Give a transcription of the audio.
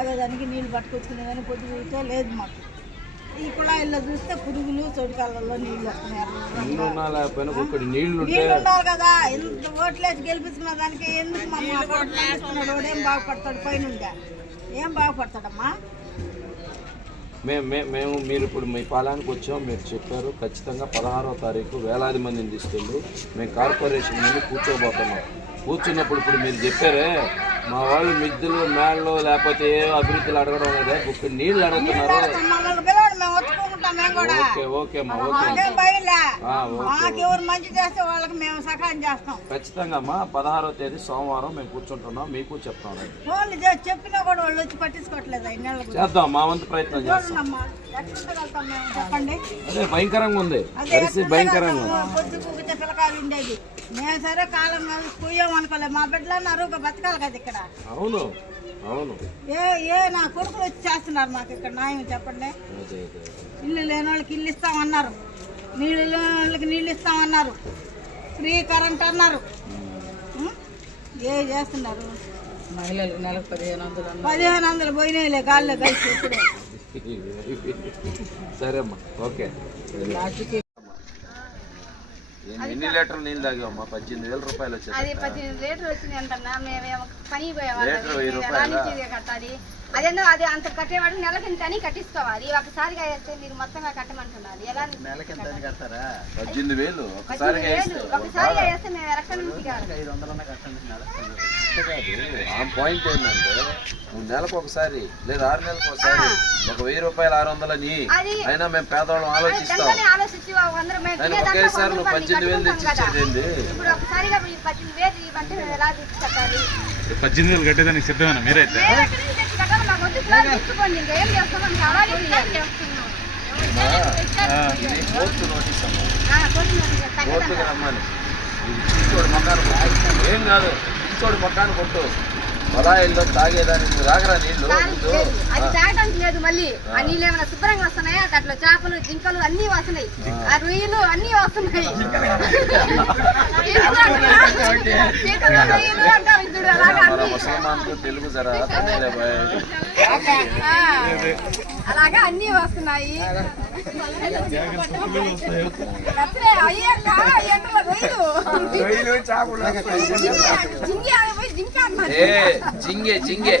తాగేదానికి నీళ్ళు పట్టుకొచ్చుకునే కానీ పొద్దుతో లేదు మాకు. ఈ కుళాయిల్లో చూస్తే పురుగులు చోటుకాళ్ళల్లో నీళ్ళు వస్తున్నాయి. నీళ్ళు ఉండాలి కదా, ఎంత ఓట్లేసి గెలిపించుకున్న దానికి ఎందుకు మమ్మల్ని ఏం బాగుపడతాడు? పైన ఏం బాగుపడతాడమ్మా? మేము మీరు ఇప్పుడు మీ పాలనకు వచ్చాం, మీరు చెప్పారు ఖచ్చితంగా 16వ తారీఖు వేలాది మందిని తీసుకెళ్ళి మేము కార్పొరేషన్ ముందు కూర్చోబోతున్నాం. కూర్చున్నప్పుడు ఇప్పుడు మీరు చెప్పారే మా వాళ్ళు మిద్దెలు మేళ్ళు లేకపోతే ఏ అభివృద్ధులు అడగడం లేదా, ఇప్పుడు నీళ్ళు అడుగుతున్నారు. మాకెవరు మంచి చేస్తే వాళ్ళకి మేము సహాయం చేస్తాం. ఖచ్చితంగా అమ్మా 16వ తేదీ సోమవారం మేము కూర్చుంటున్నాం, మీకు చెప్తాం. ఫోన్లు చెప్పినా కూడా వాళ్ళు వచ్చి పట్టించుకోవట్లేదు. చేద్దాం, మా వంతు ప్రయత్నం చేస్తాం. చెప్పండి. అదే భయంకరంగా ఉంది, భయంకరంగా పొద్దుకు పిల్లకాయలు ఉండేది. మేము సరే కాలం పోయాం అనుకోలేదు, మా బిడ్డలు అన్నారు బతకాలి కదా ఇక్కడ. అవును అవును. ఏ నా కొడుకులు వచ్చి చేస్తున్నారు మాకు ఇక్కడ న్యాయం చెప్పండి. ఇల్లు లేని వాళ్ళకి ఇల్లు ఇస్తామన్నారు, నీళ్ళు లేని వాళ్ళకి నీళ్ళు ఇస్తామన్నారు, ఫ్రీ కరెంట్ అన్నారు. ఏ చేస్తున్నారు? మహిళలకు నెలకు 1500 పోయినాయిలే గాల్లో కలిసి. సరే అమ్మా, ఓకే. ఎన్ని లీటర్లు నీళ్ళు తాగామమ్మా? 18,000 రూపాయలు వచ్చాయి. అది 18 లీటర్లు వచ్చింది అంటన్నా. మేము పని పోయేవాళ్ళం కట్టాలి. అదేందో అది అంత కట్టేవాడు నెలకి ఇంత అని కట్టించుకోవాలి. ఒకసారిగా వేస్తే మీరు మొత్తంగా కట్టమంటున్నారు. ఎలా 18,000 ఒకసారిగా వేస్తే మేము ఎలక్షన్ నుంచి ఆ పాయింట్ ఏంటంటే నువ్వు నెలకు ఒకసారి లేదా 6 నెలలకు ఒకసారి ఒక 1,000 రూపాయలు 600 అని అయినా మేము పేదవాళ్ళం ఆలోచిస్తాం. ఒకేసారి నువ్వు 18,000 తెచ్చిచ్చేది. ఇప్పుడు ఒకసారిగా 18,000 ఇవ్వంటే మేము ఎలా తెచ్చి కట్టాలి? 18,000 కట్టేదానికి సిద్ధమేనా మీరైతే? కోర్టు నోటీస్ కోర్టుకి రమ్మని ఇంచోడు మొక్కాను ఏం కాదు, ఇంచోడు మొక్కాను కొట్టు. పొలాయిల్లో తాగేదానికి రాగరా నీళ్లు? అది తాగడానికి లేదు. మళ్ళీ ఆ నీళ్ళు ఏమైనా శుభ్రంగా వస్తున్నాయా? అట్లా చేపలు జింకలు అన్ని వస్తున్నాయి, ఆ రొయ్యలు అన్ని వస్తున్నాయి. తెలుగు జరా అలాగా అన్ని వస్తున్నాయి. జింగే